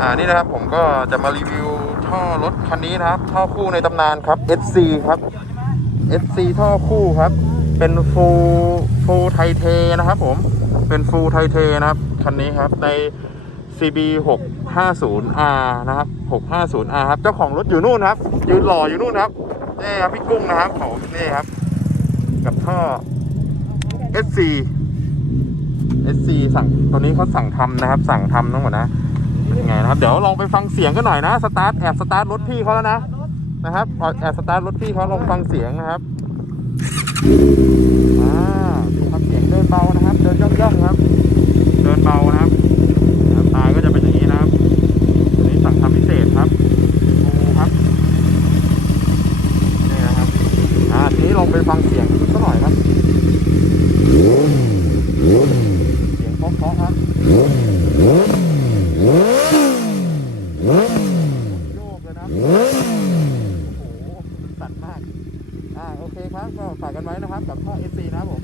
อ่านี่นะครับผมก็จะมารีวิวท่อรถคันนี้นะครับ ท่อคู่ในตำนานครับ SC ครับ SC ท่อคู่ครับ เป็นฟูฟูไทเทนะครับผมเป็นฟูไทเทนะครับคันนี้ครับใน CB 650R นะครับ 650R ครับเจ้าของรถอยู่นู่นครับ ยืนรออยู่นู่นครับนี่ครับพี่กุ้งนะครับผมนี่ครับ กับท่อ SC SC สั่งตัวนี้เขาสั่งทำนะครับ สั่งทำทั้งหมดนะ เป็นไงนะครับ เดี๋ยวลองไปฟังเสียงกันหน่อยนะ สตาร์ทแอบสตาร์ทรถพี่เขาแล้วนะนะครับแอบสตาร์ทรถพี่เขาลองฟังเสียงนะครับอ่าทำเสียงเดินเบานะครับ เดินย่องๆครับ เดินเบานะครับหน้าตาก็จะเป็นอย่างนี้นะครับอันนี้สั่งทำพิเศษครับดูครับนี่นะครับอ่าทีนี้ลองไปฟังเสียงสักหน่อยครับเสียงเพราะๆครับ โยกเลย นะครับโอ้โหมันสั่นมาก อ่าโอเคครับก็ฝากกันไว้นะครับกับพ่อ SC นะครับผม